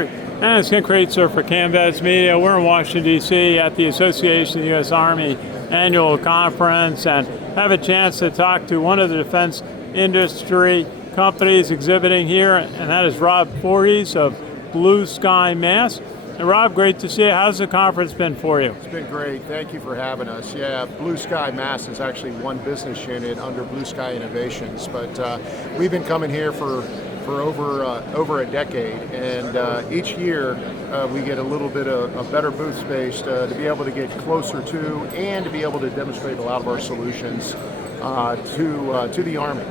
And it's Ken Kraetzer for CaMMVetsMedia. We're in Washington, D.C. at the Association of the U.S. Army annual conference and have a chance to talk to one of the defense industry companies exhibiting here, and that is Rob Voorhees of BlueSky Mass. And Rob, great to see you. How's the conference been for you? It's been great. Thank you for having us. Yeah, BlueSky Mass is actually one business unit under BlueSky Innovations, but we've been coming here for over a decade, and each year we get a little bit of a better booth space to be able to get closer to and to be able to demonstrate a lot of our solutions to the Army.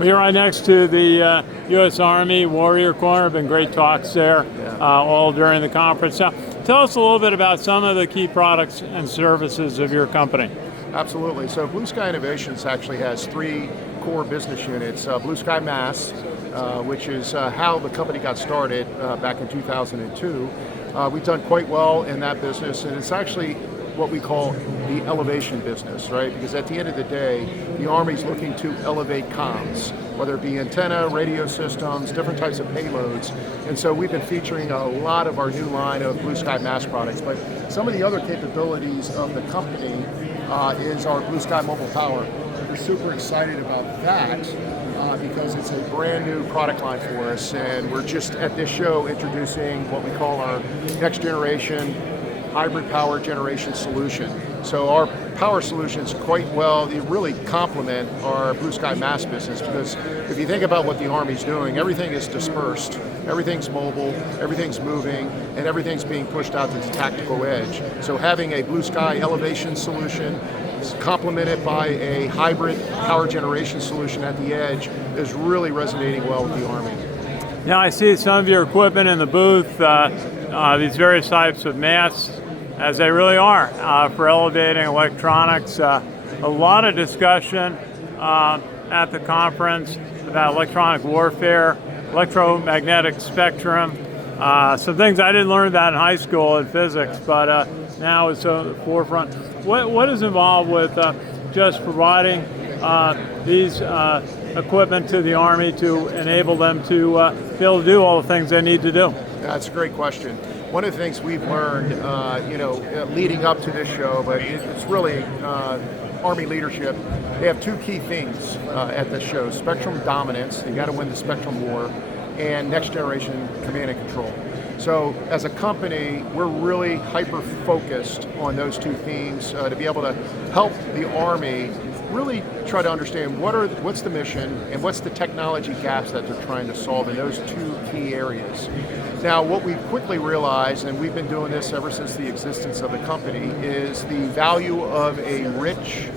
We're right next to the U.S. Army Warrior Corner. Been great talks there all during the conference. Now, tell us a little bit about some of the key products and services of your company. Absolutely. So BlueSky Innovations actually has three core business units. BlueSky Mass, which is how the company got started back in 2002. We've done quite well in that business, and it's actually what we call the elevation business, right? Because at the end of the day, the Army's looking to elevate comms, whether it be antenna, radio systems, different types of payloads. And so we've been featuring a lot of our new line of BlueSky Mass products. But some of the other capabilities of the company is our BlueSky Mobile Power. We're super excited about that because it's a brand new product line for us. And we're just at this show introducing what we call our next generation hybrid power generation solution. So our power solutions quite well, they really complement our BlueSky Mass business, because if you think about what the Army's doing, everything is dispersed, everything's mobile, everything's moving, and everything's being pushed out to the tactical edge. So having a BlueSky elevation solution complemented by a hybrid power generation solution at the edge is really resonating well with the Army. Now I see some of your equipment in the booth, these various types of masts, as they really are, for elevating electronics. A lot of discussion at the conference about electronic warfare, electromagnetic spectrum, some things I didn't learn about in high school in physics, but now it's at the forefront. What is involved with just providing these equipment to the Army to enable them to be able to do all the things they need to do? That's a great question. One of the things we've learned, leading up to this show, but it's really Army leadership. They have two key things at this show: spectrum dominance. You got to win the spectrum war, and next generation command and control. So as a company, we're really hyper-focused on those two themes to be able to help the Army really try to understand what's the mission and what's the technology gaps that they're trying to solve in those two key areas. Now, what we quickly realized, and we've been doing this ever since the existence of the company, is the value of a rich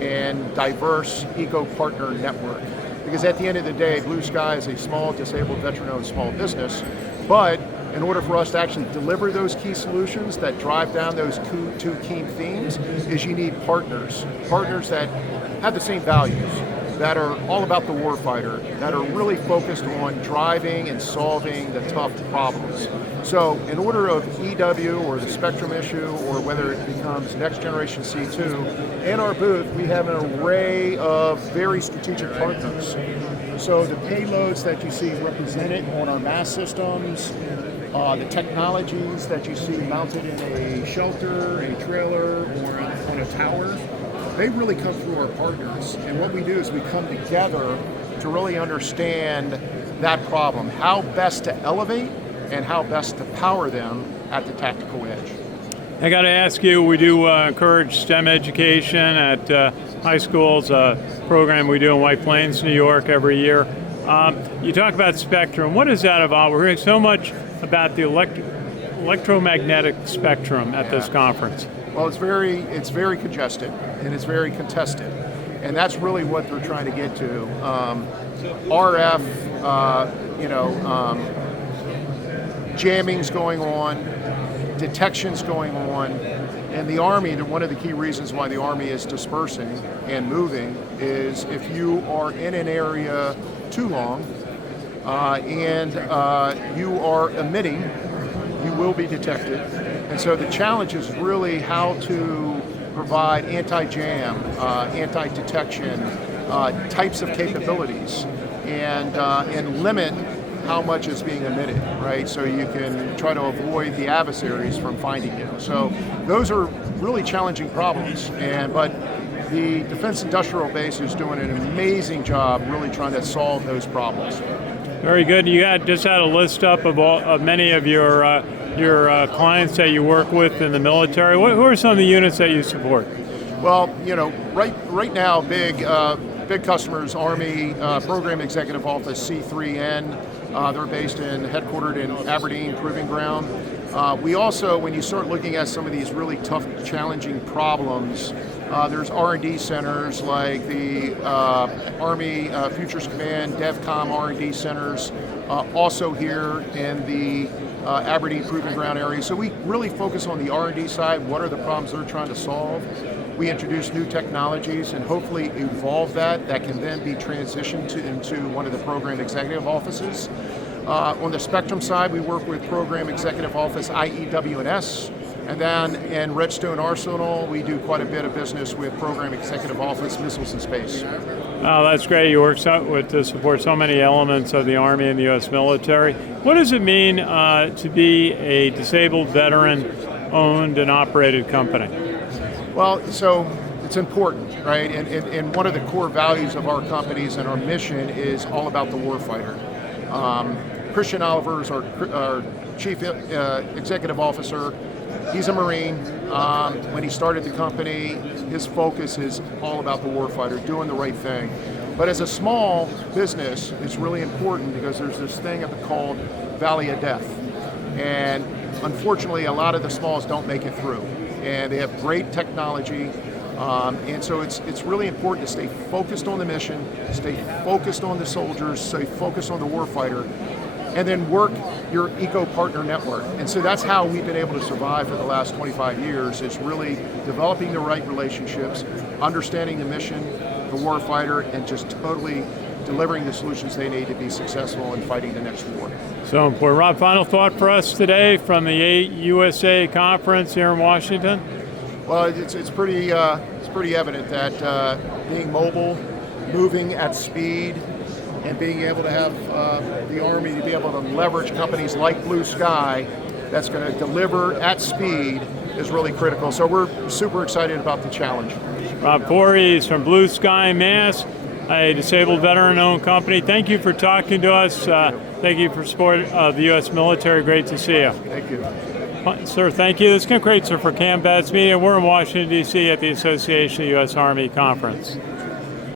and diverse eco-partner network. Because at the end of the day, BlueSky is a small, disabled, veteran-owned small business, but in order for us to actually deliver those key solutions that drive down those two key themes, is you need partners that have the same values, that are all about the warfighter, that are really focused on driving and solving the tough problems. So in order of EW or the spectrum issue, or whether it becomes next generation C2, in our booth we have an array of very strategic partners. So the payloads that you see represented on our mass systems, the technologies that you see mounted in a shelter, a trailer, or on a tower, they really come through our partners. And what we do is we come together to really understand that problem, how best to elevate and how best to power them at the tactical edge. I got to ask you, we do encourage STEM education at high schools, a program we do in White Plains, New York every year. You talk about spectrum. What is that about? We're hearing so much about the electromagnetic spectrum at this conference. Well, it's very congested and it's very contested, and that's really what they're trying to get to. RF, jamming's going on, detection's going on, and the Army, one of the key reasons why the Army is dispersing and moving is if you are in an area too long and you are emitting, you will be detected. And so the challenge is really how to provide anti-jam, anti-detection types of capabilities, and limit how much is being emitted, right? So you can try to avoid the adversaries from finding you. So those are really challenging problems, but the Defense Industrial Base is doing an amazing job really trying to solve those problems. Very good. You just had a list up of many of your clients that you work with in the military. Who are some of the units that you support? Well, right now, big customers, Army Program Executive Office, C3N. They're headquartered in Aberdeen Proving Ground. We also, when you start looking at some of these really tough, challenging problems, there's R&D centers like the Army Futures Command, DevCom R&D centers, also here in the Aberdeen Proving Ground area. So we really focus on the R&D side. What are the problems they're trying to solve? We introduce new technologies and hopefully evolve that can then be transitioned into one of the program executive offices. On the Spectrum side, we work with Program Executive Office IEW&S, and then in Redstone Arsenal, we do quite a bit of business with Program Executive Office Missiles and Space. Oh, that's great. You work to support so many elements of the Army and the U.S. military. What does it mean to be a disabled veteran-owned and operated company? Well, so it's important, right? And one of the core values of our companies and our mission is all about the warfighter. Christian Oliver is our Chief Executive Officer. He's a Marine. When he started the company, his focus is all about the warfighter, doing the right thing. But as a small business, it's really important because there's this thing called Valley of Death. And unfortunately, a lot of the smalls don't make it through. And they have great technology. And so it's really important to stay focused on the mission, stay focused on the soldiers, stay focused on the warfighter, and then work your eco-partner network. And so that's how we've been able to survive for the last 25 years, is really developing the right relationships, understanding the mission, the warfighter, and just totally delivering the solutions they need to be successful in fighting the next war. So important. Rob, final thought for us today from the AUSA conference here in Washington? Well, it's pretty evident that being mobile, moving at speed, and being able to have the Army to be able to leverage companies like BlueSky that's going to deliver at speed is really critical. So we're super excited about the challenge. Rob Voorhees from BlueSky, Mass, a disabled veteran-owned company. Thank you for talking to us. Thank you for support of the U.S. military. Great to see you. Thank you. Sir, thank you. This is Kraetzer for CaMMVetsMedia. We're in Washington, D.C. at the Association of U.S. Army Conference.